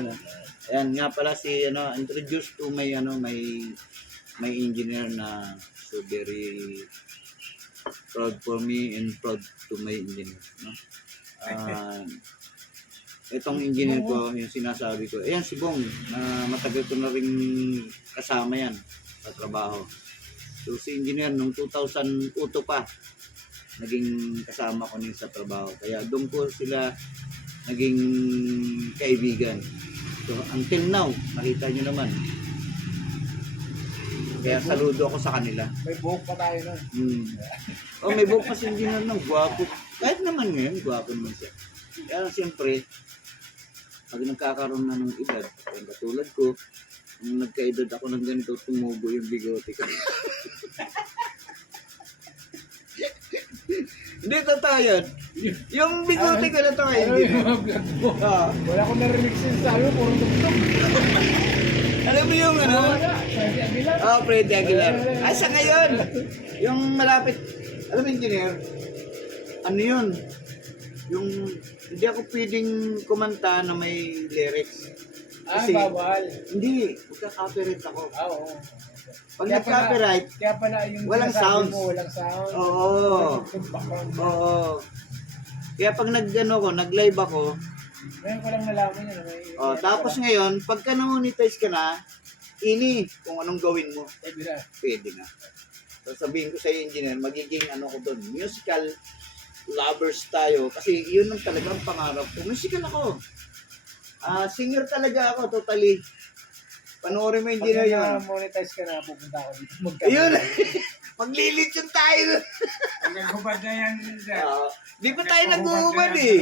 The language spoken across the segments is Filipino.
ano. Ayan nga pala si ano introduce to may ano may may engineer na so very proud for me and proud to my engineer no. Ah, itong engineer ko, yung sinasabi ko, ayan si Bong, na matagal ko na rin kasama yan sa trabaho. So si engineer nung 2000 uto pa, naging kasama ko din sa trabaho. Kaya doon ko sila naging kaibigan. So until now, nakita nyo naman. Kaya saludo ako sa kanila. May buhok pa tayo nun. Hmm. Oh, may buhok pa si engineer ng gwapo. Kahit naman ngayon, gwapo naman siya. Kaya siyempre, pag nagkakaroon na ng edad, yung katulad ko, nung nagkaedad ako ng ganito, tumubo yung bigote ko. Hindi, totoo yun. Yung bigote ko na to kay Ano yung engineer. mga vlog mo? Ah, Wala akong narinig sinasabi, puro tugtog. alam mo yung ano? Wala, sabi Aguilar. Oh, Freddy Aguilar. Ah, sa ngayon, yung malapit, alam mo, engineer, ano yun? Yung, hindi ako pwedeng kumanta na may lyrics. Ah, Kasi, bawal. hindi, magka-copyright ako. Ah, oo. Pag Kaya pala- nag-copyright, Kaya pala yung Walang sinasabi sounds. Mo, walang sound. oo, Yung background mo. oo. Kaya pag nag-ano ko, nag-live ako, Ngayon ko lang nalaman yun. May, oh, may- tapos ngayon, pagka na-monetize ka na, ini, kung anong gawin mo, Eh, bila. pwede na. So sabihin ko sa engineer, magiging ano ko doon, musical lovers tayo. Kasi yun ang talagang pangarap ko. Musical ako. Ah, singer talaga ako, totally. Panoorin mo Pag engineer yun. monetize ka na, pupunta ako dito. Magka- Ayun. Maglilit yung tayo. Ang gagubad na yan. Ah, di pa tayo nag-uubad eh.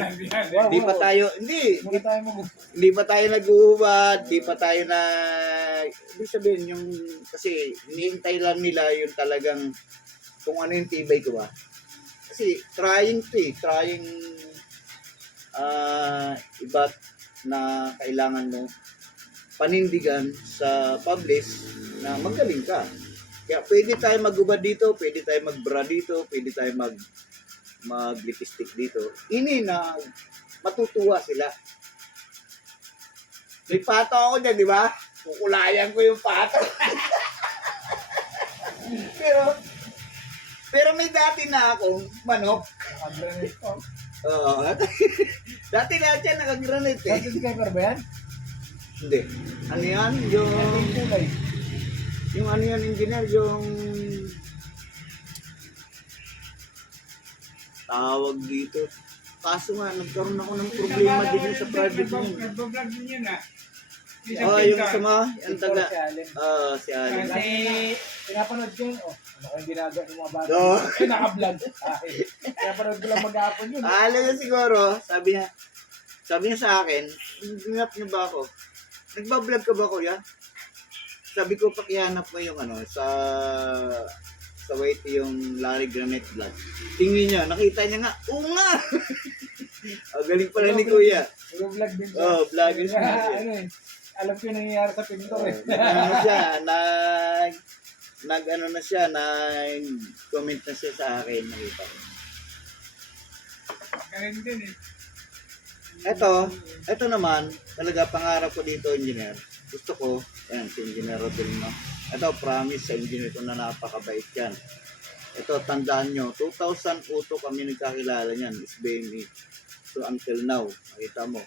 Di pa tayo, hindi. Mag Di pa tayo nag-uubad, di pa tayo na... Ibig sabihin, yung... Kasi, hinihintay lang nila yung talagang... Kung ano yung tibay ko ba. Kasi, trying to eh. Trying... ah iba't na kailangan mo panindigan sa publish na magaling ka. Kaya pwede tayo magubad dito, pwede tayo magbra dito, pwede tayo mag mag-lipstick dito. Ini na matutuwa sila. May pato ako dyan, di ba? Kukulayan ko yung pato. pero, pero may dati na akong manok. Naka-granite ko. Oo. dati lahat yan nakagranite eh. Subscriber ba yan? Hindi. Ano yan? Yung, Yung kulay. Yung ano yan, engineer, yung tawag dito. Kaso nga, nagkaroon ako ng problema din sa private mo. Nagbablog din yun ah. Oh, yung sa mga, yung Yung taga, si Allen. ah, si. Kasi, Pinapanood ko yun. Oh, ano kayong ginagawa ng mga bata? Oo. Eh, naka-vlog. Ay, Pinapanood ko lang mag-aapon yun. Alam niya siguro, sabi niya, sabi niya sa akin, hinap niyo ba ako? Nagbablog ka ba kuya? Sabi ko, pakihanap mo yung ano, sa sa wait yung Larry Granite Vlog. Tingin niya, nakita niya nga, oo nga! Ang galing pala ni kuya. Nag-vlog din siya. Oo, vlogger siya. Ano eh, alam ko yung nangyayari sa pinto eh. ano siya, nag, nag ano na siya, nag comment na siya sa akin, nakita ko. ganun din eh. Ito, ito naman, talaga pangarap ko dito, engineer. Gusto ko, ayan, si Engineer Rodel, no? Ito, promise sa engineer ko na napakabait yan. Ito, tandaan nyo, 2000 uto kami nagkakilala niyan, SBME. So, until now, nakita mo,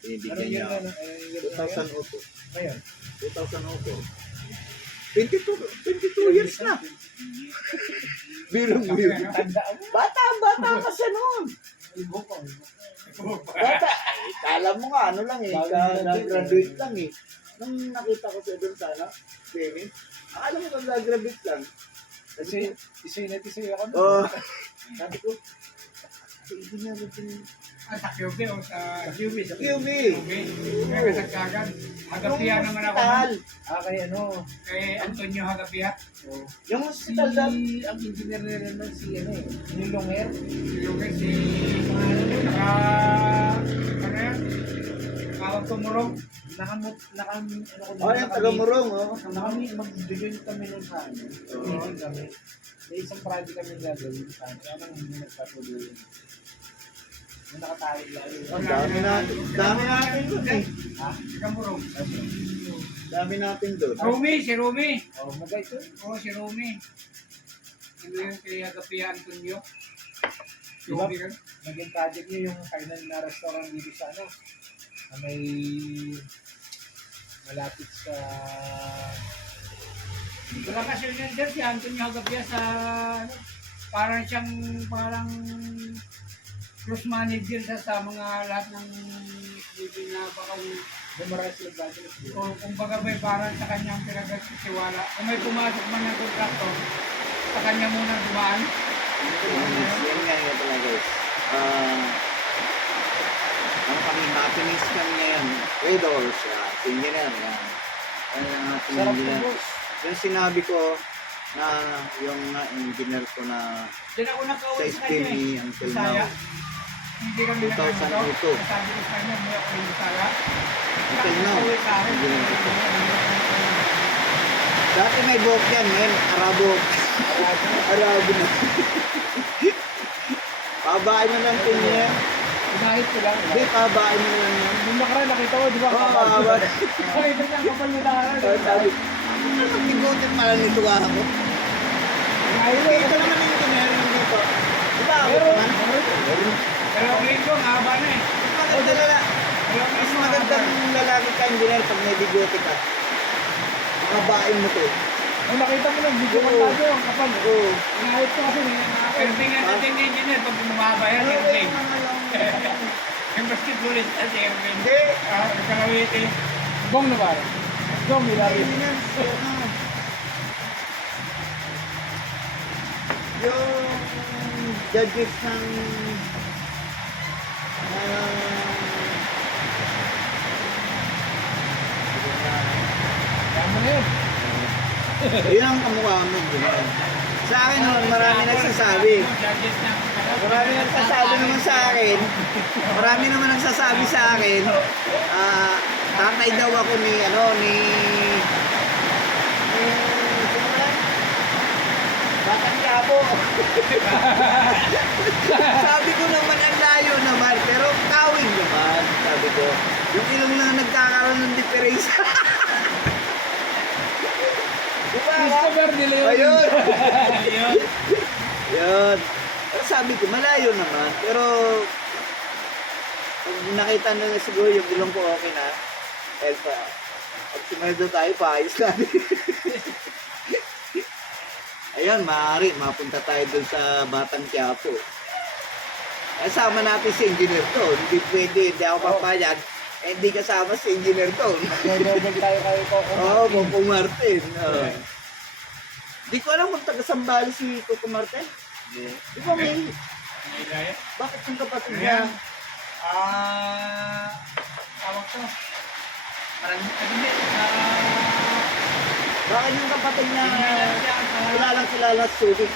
binibigyan niya ako. Anong year na yun? 2000 uto. Ngayon. 2000 uto. 22, 22 years na. Biro mo yun. Bata, bata ka siya noon. Bata, eh, kala mo nga, ano lang eh, ka, graduate nag-graduate lang eh. Nung nakita ko siya doon sana, Benny, akala mo kang nag-graduate lang. Kasi, isinati sa'yo ako. Oo. Sabi ko, si engineer din. Ah, sa QB o sa Sa QB. Sa QB. QB. Kaya kasagsagan. Hagapia Yung naman ako. Ah, kay ano. Kay Antonio Hagapia. Oh. Yung Si, hospital daw. ang engineer nila nun, si ano eh. Yung kasi, naka, ano yan? Nakawag tumurong. Nakamut, nakam, ano ko Oh, yung taga-murong, oh. Nakami, mag-join kami nun sa ano. Oo. Meeting kami. May isang project kami gagawin sa ano. Kaya nang hindi nagpatuloy. Yung nakatali lang. Ang dami natin. Dami natin doon eh. Ha? Kamurong. Dami natin doon. Rumi, si Rumi. Oh, mabait yun. Oo, si Rumi. Ano yung kay Agapia Antonio? Diba? Naging project niyo yung kainan na restaurant dito sa ano. Na may malapit sa Wala kasi yun dyan si Antonio Agapia sa ano, parang siyang parang cruise manager sa, sa mga lahat ng living na baka Bumaray sila project. o kumbaga may parang sa kanyang pinagkasiwala. Kung may pumasok man ng kontrakto, sa kanya muna dumaan. Yan nga nga pala guys. Ah, makinis kami ngayon. Traders, uh, engineer. Yan. Yan ang ating Sarap engineer. boss. Yung sinabi ko na yung uh, engineer ko na Diyan ako sa nakauwi sa SPM kanya eh. until Bisaya. now. Hindi kami 2002. nakakito. Sabi ko sa kanya, may ako yung Bisaya. Until now. Sa akin. Engineer ko. Dati may buhok yan, ngayon Arabo. Arabo na. Pabain mo lang din yan. Inahit ko lang. Hindi, pabain mo lang yan. Nung nakaraan nakita ko, di ba? Oo, kapal? kapal. Nakita niya kapal yung nakaraan. Oh, sabi, ano magtigutin pala nito ka ako? Hindi, ito naman yung engineering dito. Di ba ako Meron. naman? Meron. Dalawang linggo, ang haba na eh. Maganda lala. Mas magandang lalaki ka engineer pag may bigote ka. Makabain mo to. Nung nakita mo lang, video man tayo, ang kapal. Oo. Inahit ko kasi. eh, Irving ang dating ni engineer pag bumaba yan, Irving. Yung basketballista si Irving. Hindi. Ah, Kalawiti. Gong na ba? Gong. Engineer, ano? Yung judges ng mo na yun. Yun ang kamukha mo, engineer. Sa akin naman, marami nagsasabi. Marami nagsasabi naman sa akin. Marami naman nagsasabi sa akin. Ah, tatay daw ako ni ano ni ni? Batang Quiapo. sabi ko naman ang layo naman, pero kawin naman, sabi ko. Yung ilong lang nagkakaroon ng diferensya. Christopher De Leon. Ayun. Ayun. Yun. Pero sabi ko, malayo naman. Pero, pag nakita na siguro yung ilong ko okay na, eh, pa, pag sumeldo tayo, paayos natin. Ayun, maaari, mapunta tayo dun sa Batang Quiapo. Eh, sama natin si Engineer Ton. Hindi pwede, hindi ako papayag. Eh, hindi kasama si Engineer Ton. Nag-double tayo kayo ko. Oo, Martin. Oo. Di ko alam kung taga-sambali si Coco Martin. Di ba may, Hidayat. bakit yung kapatid niya? Ah, tawag to. Parang, ba, ah, Bakit yung kapatid niya Binilan siya sa... kilalang kilala sa Subic?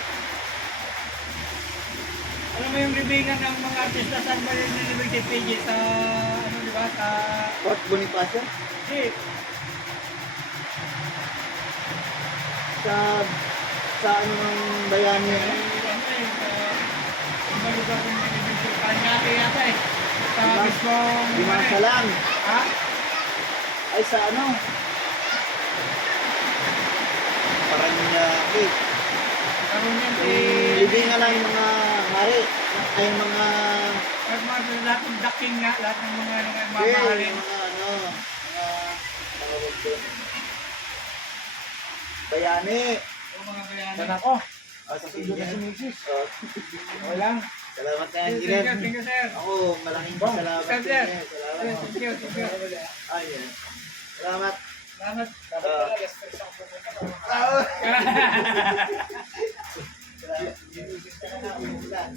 Alam mo yung libingan ng mga artista saan ba yung nilibig si PJ sa, ano di ba, sa... Fort Bonifacio? Hindi, Sa sa ano ng bayani ano eh, sa... Mga si Paranaque yata eh. Mismong... Dimasa lang. Ha? Ay sa ano? Parang niya, eh, si... yung libingan lang yung mga hari. Ay mga, At mga lahat ng daking nga, lahat ng mga ano, eh, mamahalin. yung mga ano, mga, doon. Bayani. Yung mga bayanan. Yan ako. Ah, sa Sige na si engineer. Mrs. Oh, Okay lang. Salamat na Thank you, thank you, sir. Ako, malaking salamat Sir, sa sir. inyo. Salamat. Thank you, thank you. Ayun. Salamat. Salamat. Ako pupunta. Ah. Salamat.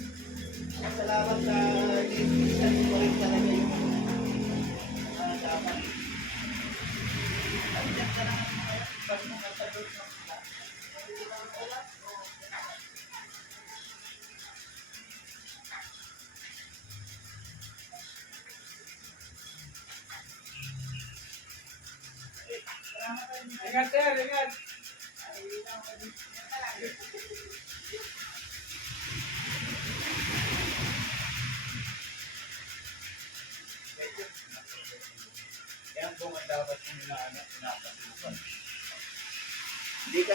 Salamat sa iinitisan mo rin talaga yung mga dapat. Andiyan ka Ingat, sir. Ingat.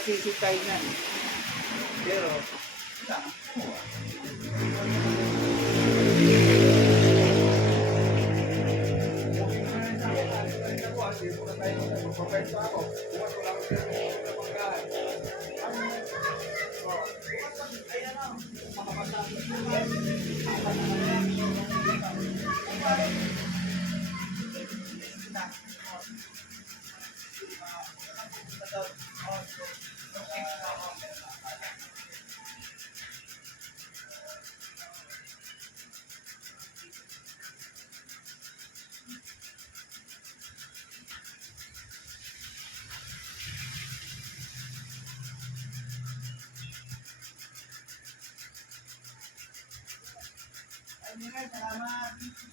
Hindi kasi si Kainan. Pero, Wala.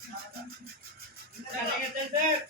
Thank you, sir.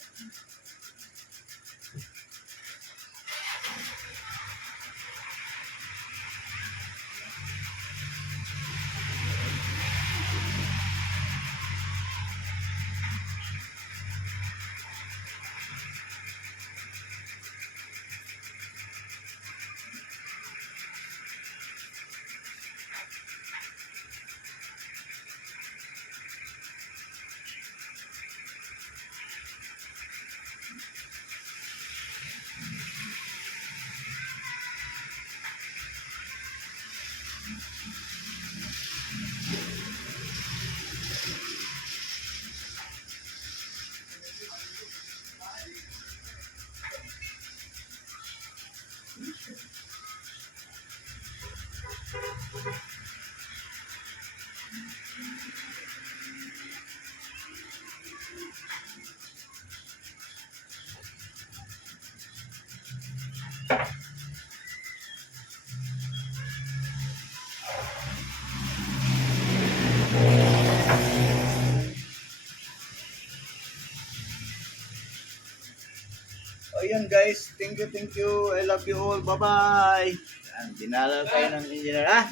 Ayun guys, thank you, thank you. I love you all. Bye-bye. Yan, dinala tayo ng engineer. Ah,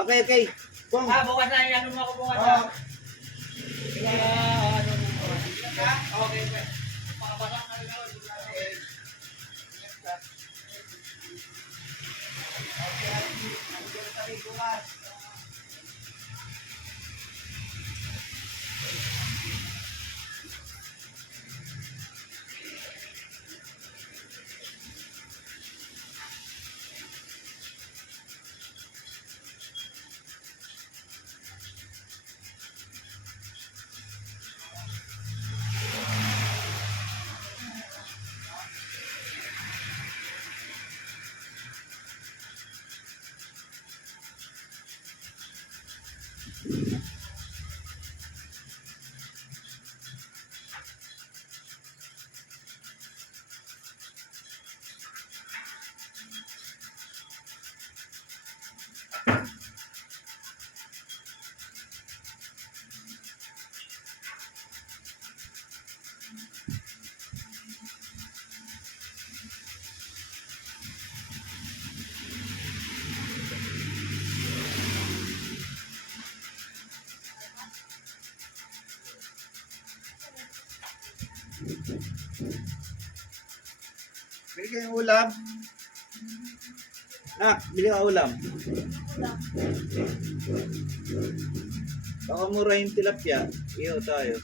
okay, okay. Bong. Ah, bukas na yan. Ano mo ako bukas na? Ah. Ano mo? Okay, okay. Pakapasok na rin ako. Okay. Bili kayong ulam. Nak, bili ka ulam. Baka mura yung tilapia. Iyo tayo.